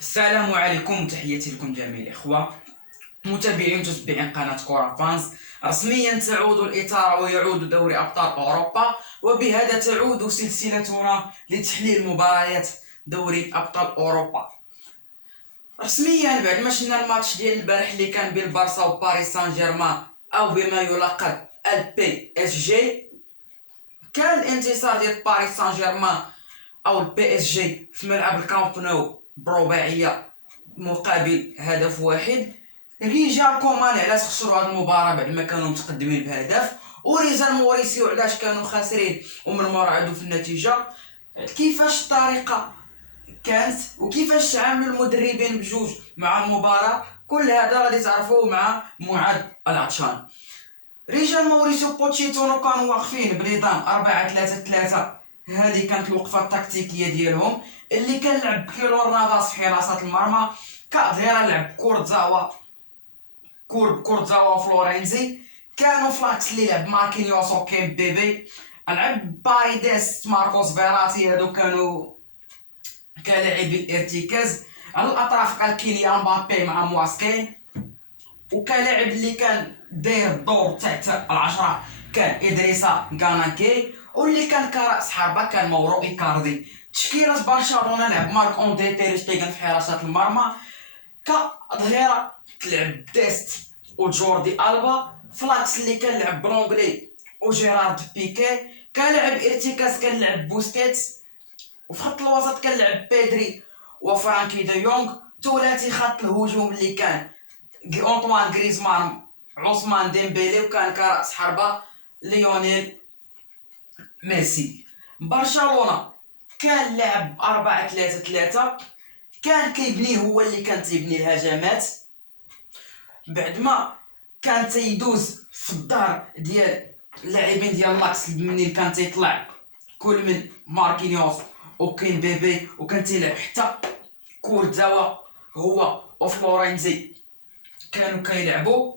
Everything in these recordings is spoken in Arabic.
السلام عليكم، تحياتي لكم جميع الإخوة متابعين ومتتبعين قناة كورة فانز. رسميا تعود الإثارة ويعود دوري أبطال أوروبا، وبهذا تعود سلسلتنا لتحليل مباريات دوري أبطال أوروبا. رسميا بعد ما شفنا الماتش ديال البارح اللي كان بين البارسا وباريس سان جيرمان أو بما يلقب البي اس جي، كان الانتصار ديال باريس سان جيرمان أو البي اس جي في ملعب الكامب نو برباعية مقابل هدف واحد. رجال كومان علاش خسروا هذه المباراة بعد ما كانوا متقدمين بهدف، ورجال موريسيو علاش كانوا خاسرين ومن مورا عادوا في النتيجة. كيفاش الطريقة كانت وكيفاش تعاملوا المدربين بجوج مع المباراة، كل هذا غادي تعرفوه مع معاذ العطشان. رجال موريسيو بوتشيتونو كانوا واقفين بنظام 4-3-3، هذه كانت الوقفه التكتيكيه ديالهم اللي كان لعب كيلور نافاس في حراسه المرمى، كاديرا لعب كورتزاوا وفلورينزي، كانوا فلاكس اللي لعب ماركينيوس وكيم بيبي، لعب بايديس ماركوس فيراتي، هادو كانوا كلاعبي الارتكاز. على الاطراف كان كيليان مبابي مع مواسكين، وكلاعب اللي كان داير الدور تحت العشرة كان ادريسا غاناكي، واللي كان كراس حربة كان مورو ايكاردي. تشكيلة برشلونة لعب مارك اندري تير شتيغن في حراسة المرمى، كظهيرة تلعب ديست وجوردي البا، فلاكس اللي كان لعب بلونغلي وجيرارد بيكي، كلاعب ارتكاز كان لعب بوسكيتس، وفي خط الوسط كان لعب بيدري وفرانكي دي يونغ. ثلاثي خط الهجوم اللي كان أنطوان غريزمان عثمان ديمبيلي، وكان كرأس حربة ليونيل ميسي. برشلونة كان لعب 4-3-3، كان كيبني هو اللي كان تيبني الهجمات بعد ما كان تيدوز في الدار ديال اللاعبين ديال ماكس منين كان تيطلع كل من ماركينيوس وكين بيبي، وكان تيلعب حتى كورتزاوا هو وفلورينزي كانوا كيلعبوا.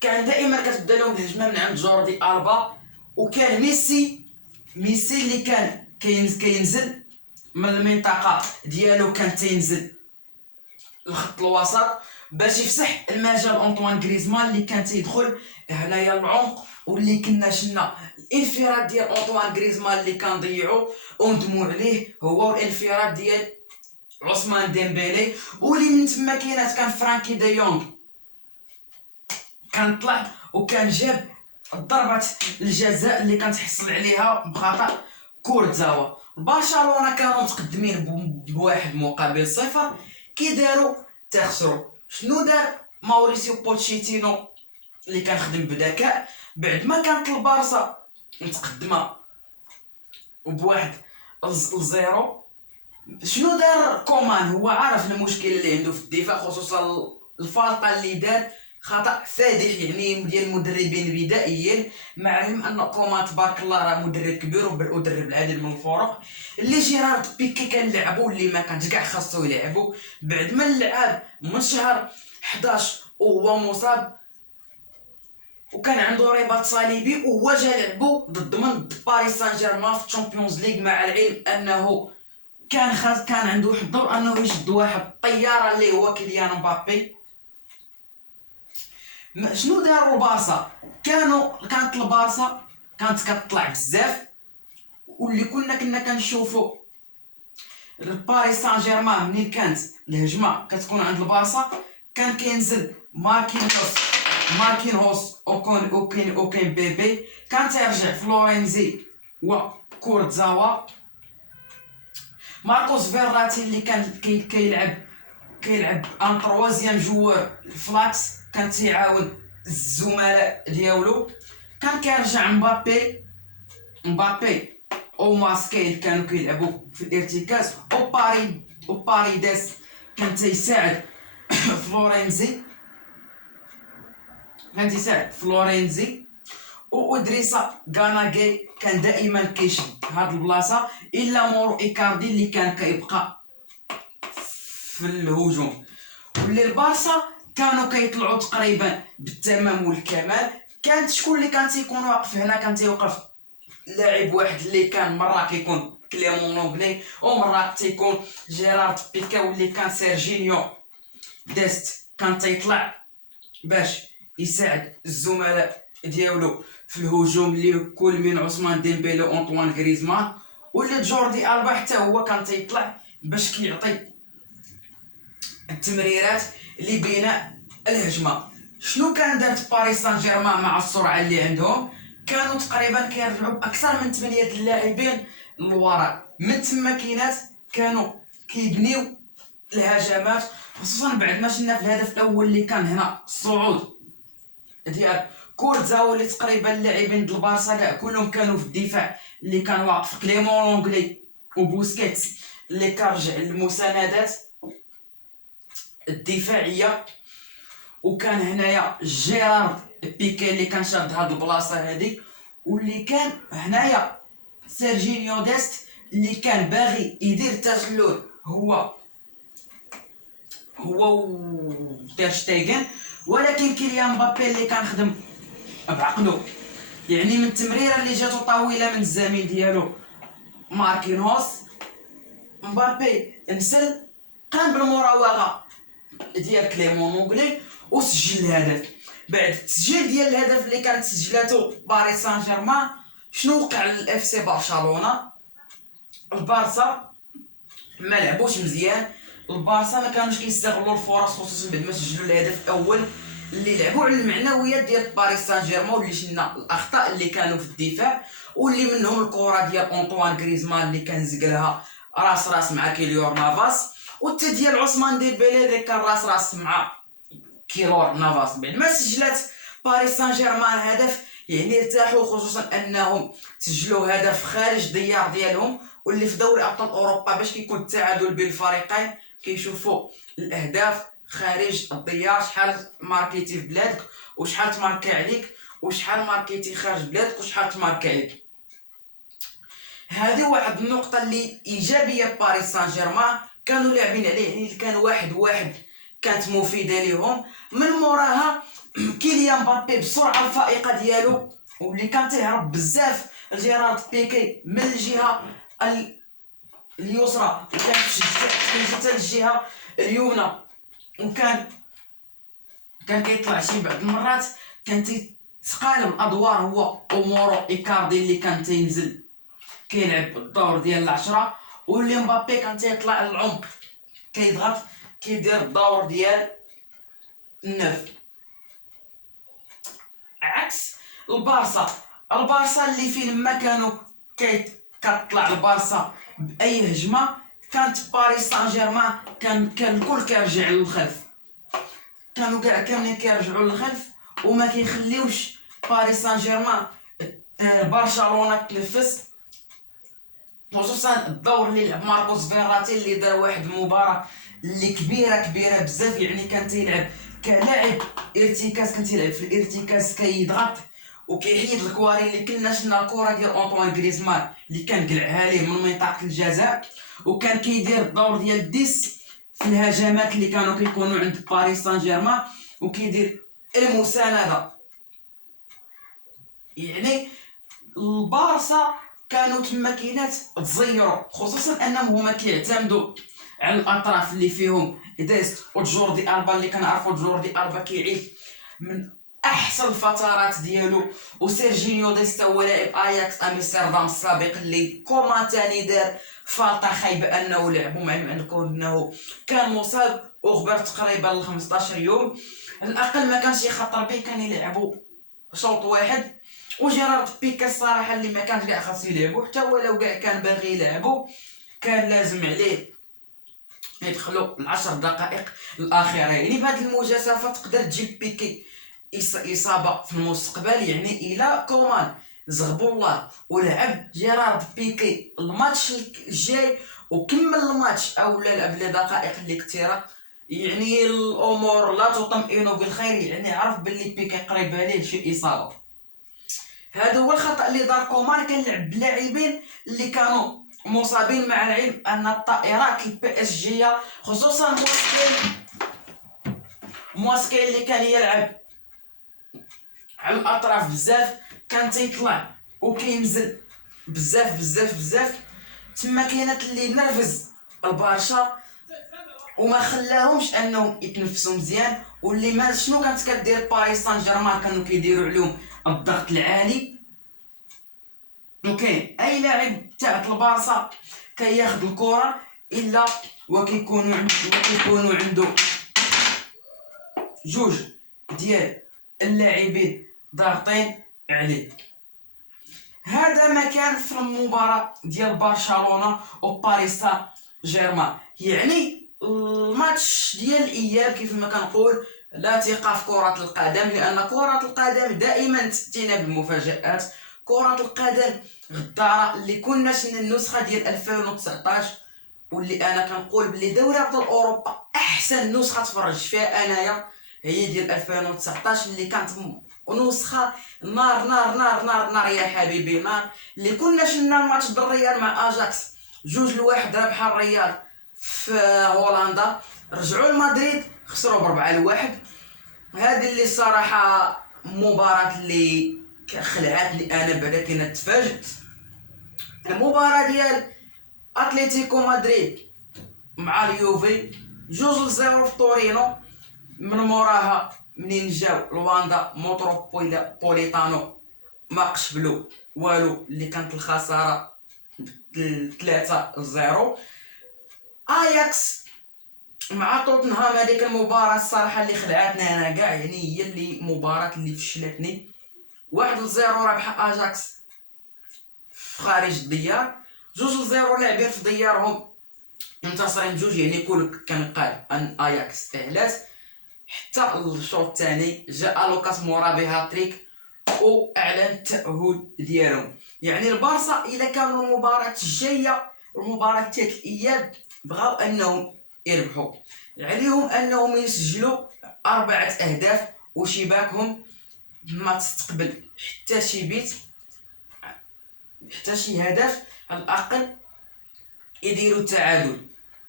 كان دائما كتبدا لهم الهجمه من عند جوردي البا، وكان ميسي اللي كان كينزل من المنطقه ديالو، كان تينزل الخط الوسط باش يفسح المجال انطوان غريزمان اللي كان تيدخل هنايا العمق، واللي كنا شفنا الانفراد ديال انطوان غريزمان اللي كان ضيعو وندموا عليه، هو الانفراد ديال عثمان ديمبيلي، واللي من تما كاينات كان فرانكي دي يونغ كان طلع وكان جاب ضربة الجزاء اللي كانت تحصل عليها بخطأ كورتزاوا. برشلونة كانوا متقدمين بواحد مقابل صفر، كي داروا تخسروا. شنو دار ماوريسيو بوتشيتينو اللي كان خدم بذكاء بعد ما كانت البارسا متقدمه بواحد الزيرو؟ شنو دار كومان؟ هو عارف المشكل اللي عنده في الدفاع، خصوصا الفالطه اللي دار خطا فادح يعني ديال المدربين البدائيين، مع العلم ان كومان تبارك الله راه مدرب كبير ودرب العديد من الفرق. اللي جيرارد بيكي كان لعبو اللي ما كانش كاع خاصو يلعبو بعد ما اللعاب من شهر 11 وهو مصاب وكان عنده رباط صليبي، وهو جا لعبو ضد باريس سان جيرمان في الشامبيونز ليغ، مع العلم انه كان عنده واحد الدور انه يشد واحد الطياره اللي هو كيليان مبابي. شنو داروا البارسا؟ كانت البارسا كانت كتطلع بزاف، واللي كنا كنشوفوا باريس سان جيرمان منين كانت الهجمه كتكون عند البارسا كان كينزل ماركينوس اوكين بيبي، كان تيرجع فلورينزي وكورتزاوا، ماركوس فيراتي اللي كان كيلعب ان تروازيام جوار فلاكس، كان تيعاون الزملاء ديالو، كان كيرجع مبابي او ماسكين كانوا كيلعبوا في الارتكاز، وباريديس كان تيساعد فلورينزي وادريسا غاناكي كان دائما كيشد هاد البلاصه، الا مورو ايكاردي اللي كان كيبقى في الهجوم. واللي البارسا كانوا كيطلعوا تقريبا بالتمام والكمال. كانت شكون اللي كان تيكون واقف هنا؟ كان تيوقف لاعب واحد اللي كان مره كليمون لونغلي، ومرات تيكون جيرارد بيكي واللي كان سيرجينيو ديست كان تيطلع باش يساعد الزملاء ديالو في الهجوم اللي كل من عثمان ديمبيلي وانطوان غريزمان، واللي جوردي ألبا حتى هو كان تيطلع باش كيعطي التمريرات لبناء الهجمه. شنو كان دارت باريس سان جيرمان مع السرعه اللي عندهم؟ كانوا تقريبا كيرجعوا باكثر من 8 اللاعبين للوراء، من تما كانوا كيبنيو الهجمات، خصوصا بعد ما شفنا في الهدف الاول اللي كان هنا الصعود ديال كورتزاو اللي تقريبا اللاعبين ديال البارسا كاع كلهم كانوا في الدفاع، اللي كان واقف كليمون لونغلي وبوسكيتس اللي كرجع المساندات الدفاعيه، وكان هنايا جيرارد بيكي اللي كان شاد هاد البلاصه هادي، واللي كان هنايا سيرجينيو ديست اللي كان باغي يدير التسلل هو تير شتيغن، ولكن كيليان مبابي اللي كان خدم بعقلو، يعني من التمريره اللي جاتو طويله من الزميل ديالو ماركينوس، مبابي نسل قام بالمراوغه ديال كليمون لونغلي وسجل الهدف. بعد التسجيل ديال الهدف اللي كانت سجلاتو باريس سان جيرمان، شنو وقع للاف سي برشلونه؟ البارسا ما لعبوش مزيان، البارسا ما كانوش كيستغلوا الفرص، خصوصا بعد ما سجلوا الهدف الاول اللي لعبوا على المعنويات ديال باريس سان جيرمان، واللي شفنا الاخطاء اللي كانوا في الدفاع، واللي منهم الكره ديال انطوان غريزمان اللي كان زقلها راس مع كيليور نافاس، والتا ديال عثمان ديمبيلي اللي كان راس مع كيلور نافاس. بعد ما سجلات باريس سان جيرمان هدف يعني ارتاحوا، خصوصا انهم سجلوا هدف خارج ديار ديالهم، واللي في دوري ابطال اوروبا باش كيكون التعادل بين الفريقين كيشوفوا الاهداف خارج الديار، شحال ماركيتي في بلادك وشحال تماركي عليك، وشحال ماركيتي خارج بلادك وشحال تماركي عليك. هذه واحد النقطه اللي ايجابيه باريس سان جيرمان كانوا لاعبين عليه، يعني كان واحد كانت مفيده ليهم. من موراها كيليان مبابي بالسرعه الفائقه ديالو واللي كان تيهرب بزاف جيرارد بيكي من الجهه اليسرى، كان حتى للجهه اليمنى، وكان كيطلع شي بعض المرات كان تيتقالب الادوار هو ومورو ايكاردي اللي كان تينزل كيلعب الدور ديال العشرة، واللي مبابي كان تيطلع للعمق كيضغط كيدير الدور ديال النف. عكس البارسا اللي فين ما كانوا كتطلع البارسا باي هجمه، كانت باريس سان جيرمان كان الكل كيرجع للخلف، كانوا كاع كاملين كيرجعوا للخلف وما كيخليوش باريس سان جيرمان برشلونه تنفس، خصوصا الدور اللي لعب ماركوس فيراتي اللي دار واحد المباراه اللي كبيره بزاف، يعني كان تيلعب كلاعب ارتكاز، كان تيلعب في الارتكاز كيضغط وكيحيد الكواري اللي كنا شفنا الكره ديال انطوان غريزمان اللي كان قلعها ليه من منطقه الجزاء، وكان كيدير الدور ديال ديس في الهجمات اللي كانوا كيكونوا عند باريس سان جيرمان، وكيدير المسانده. يعني البارسا كانوا تماكينات تزيروا، خصوصا انهم هما كيعتمدوا على الاطراف اللي فيهم ديست وجوردي البا، اللي كنعرفوا جوردي البا كيعيش من احسن الفترات ديالو، وسيرجينيو ديست هو لاعب اياكس امستردام السابق اللي كومان تاني دار فالطه خايبه انه لعبوا مع انه كان مصاب وغبر تقريبا ل 15 يوم، على الاقل ما كانش يخطر به، كان يلعبوا شوط واحد. وجيرارد بيكي الصراحه اللي ما كانش كاع خاصو يلعبوا، حتى ولو كاع كان باغي يلعبوا كان لازم عليه يدخلوا العشر دقائق الاخيره. يعني بهذه المجازفه تقدر تجيب بيكي اصابه في المستقبل، يعني الى كومان زغبوا الله ولعب جيرارد بيكي الماتش الجاي وكمل الماتش او لا لعب لي دقائق اللي كثيره، يعني الامور لا تطمئن بالخير، يعني عرف باللي بيكي قريب عليه شي اصابه. هذا هو الخطا اللي دار كومان، كان لعب بلاعبين اللي كانوا مصابين، مع العلم ان الطائرات البي اس جي خصوصا موسكيل اللي كان يلعب على الاطراف بزاف كان تيطلع وكينزل بزاف. تما كاينات اللي نرفز البارشا وما خلاهمش انهم يتنفسوا مزيان، واللي ما شنو كانت كدير باريس سان جيرمان كانوا كيديروا عليهم الضغط العالي. وكاين اي لاعب تاع البارسا كياخذ الكره الا وكيكونوا عنده جوج ديال اللاعبين ضاغطين عليه. هذا ما كان في المباراة ديال برشلونة وباريس سان جيرمان. يعني الماتش ديال الاياب كيف ما كنقول لا ثقة في كرة القدم، لان كرة القدم دائما تأتينا بالمفاجآت. كرة القدم غدارة اللي كنا شفنا النسخة ديال 2019، واللي انا كنقول بلي دوري ابطال اوروبا احسن نسخة تفرج فيها انايا هي ديال 2019، اللي كانت نسخة نار نار نار نار نار يا حبيبي نار. اللي كنا شفنا الماتش بالريال مع اجاكس 2-1 ربح الريال في هولندا، رجعوا لمدريد خسروا ب4-1. هذه اللي صراحة مباراة اللي خلعتني انا بعدا كي تفاجئت. المباراة ديال اتلتيكو مدريد مع اليوفي 2-0 في تورينو، من موراها منين جاو لواندا متروبوليتانو ما قشبلو والو، اللي كانت الخساره 3-0. اياكس مع توتنهام هذيك المباراه الصراحه اللي خلعتنا انا كاع، يعني هي اللي مباراه اللي فشلتني. 1-0 ربح اجاكس في خارج الديار، 2-0 لاعبين في ديارهم منتصرين بجوج، يعني كل كان قال ان اياكس استهلات. حتى الشوط الثاني جاء لوكاس مورا بهاتريك واعلن التاهل ديالهم. يعني البارسا الا كانوا المباراه الجايه المباراه تاع الاياب بغاو انهم يربحوا، عليهم انهم يسجلوا 4 اهداف وشباكهم ما تستقبل حتى شي بيت، حتى شي هدف، على الاقل يديروا التعادل.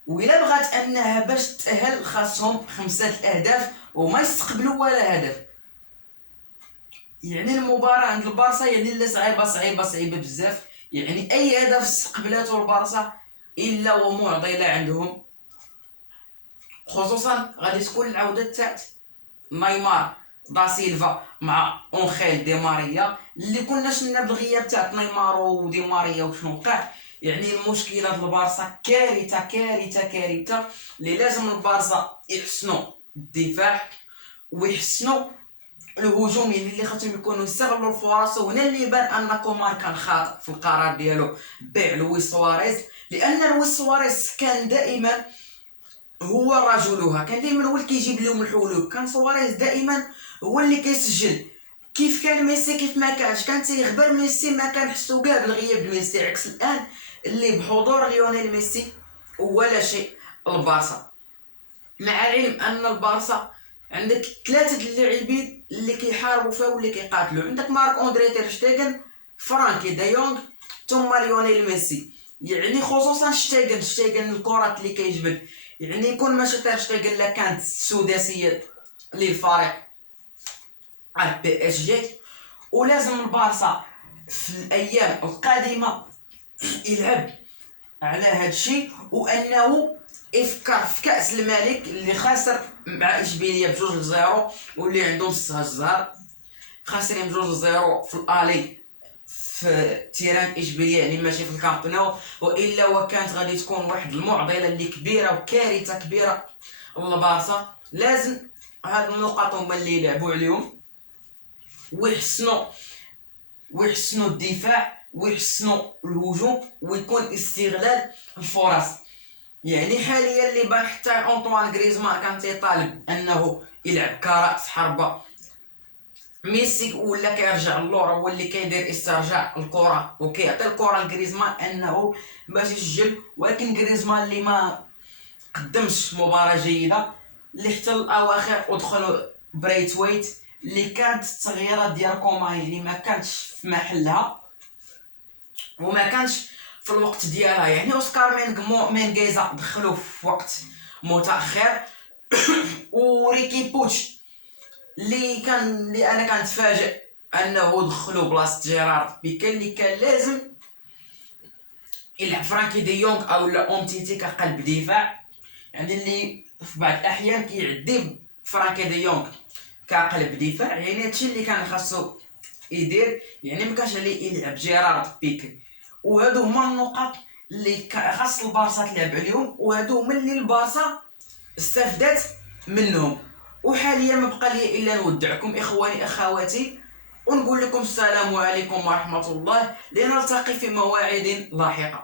وإلا بغات انها باش تأهل خاصهم 5 اهداف وما يستقبلوا ولا هدف. يعني المباراة عند البارسا يعني لا صعيبة بزاف. يعني اي هدف استقبلاته البارسا الا ومعضلة عندهم، خصوصا غادي تكون العودة تاع نيمار دا سيلفا مع اونخيل دي ماريا، اللي كنا شفنا بالغياب تاع نيمار ودي ماريا وشنو وقع. يعني المشكله البارسا كارثه اللي لازم البارسا يحسنوا الدفاع ويحسنوا الهجوم، يعني اللي خاصهم يكونوا يستغلوا الفرص. وهنا اللي بان ان كومان كان خاطئ في القرار ديالو بيع لويس سواريز، لان لويس سواريز كان دائما هو رجلها، كان دائما هو اللي كيجيب لهم الحلول. كان سواريز دائما هو اللي كيسجل، كيف كان ميسي كيف ما كانش كان تيخبر ميسي، ما كان حسو كاع بالغياب ميسي، عكس الان اللي بحضور ليونيل ميسي ولا شيء البارسا. مع العلم ان البارسا عندك 3 اللاعبين اللي كيحاربوا فيها واللي كيقاتلوا، عندك مارك اوندري تير شتيغن، فرانكي ديونغ، ثم ليونيل ميسي. يعني خصوصا شتيغن الكرات اللي كيجبد، يعني يكون ماشي تير شتيغن لا كانت سداسيه للفريق على بي اس جي. ولازم البارسا في الايام القادمه يلعب على هذا الشيء، وانه يفكر في كاس الملك اللي خاسر مع اشبيليه ب2-0 واللي عندهم الزهر خاسرين ب2-0 في الالي في تيران اشبيليه، يعني ماشي في الكامب نو. والا وكانت غادي تكون واحد المعضله اللي كبيره وكارثه كبيره للبارسا. لازم هاد النقاط هما اللي يلعبوا عليهم ويحسنوا الدفاع ويحسنوا الهجوم ويكون استغلال الفرص. يعني حاليا اللي بان حتى أنطوان غريزمان كان تيطالب انه يلعب كراس حربة، ميسي ولا كيرجع للور هو اللي كيدير استرجاع الكره وكيعطي الكره لغريزمان انه باش يسجل. ولكن غريزمان اللي ما قدمش مباراه جيده، اللي حتى الاواخر ودخلوا بريت ويت اللي كانت التغييرات ديال كومان يعني ما كانتش في محلها وما كانش في الوقت ديالها. يعني اوسكار مينغيزا دخلوا في وقت متاخر وريكي بوتش اللي انا كنتفاجئ انه دخلوا بلاصه جيرارد بيكي اللي كان لازم يلعب فرانكي دي يونغ او لا امتيتي كقلب دفاع، يعني اللي في بعض الاحيان كيعدي فرانكي دي يونغ كقلب دفاع. يعني هادشي اللي كان خاصو يدير، يعني مكانش عليه يلعب جيرارد بيكي. وهادو هما النقط اللي خاص البارسا تلعب عليهم، وهادو هما اللي البارسا استفدت منهم. وحاليا ما بقى لي الا نودعكم اخواني اخواتي، ونقول لكم السلام عليكم ورحمه الله، لنلتقي في مواعيد لاحقه.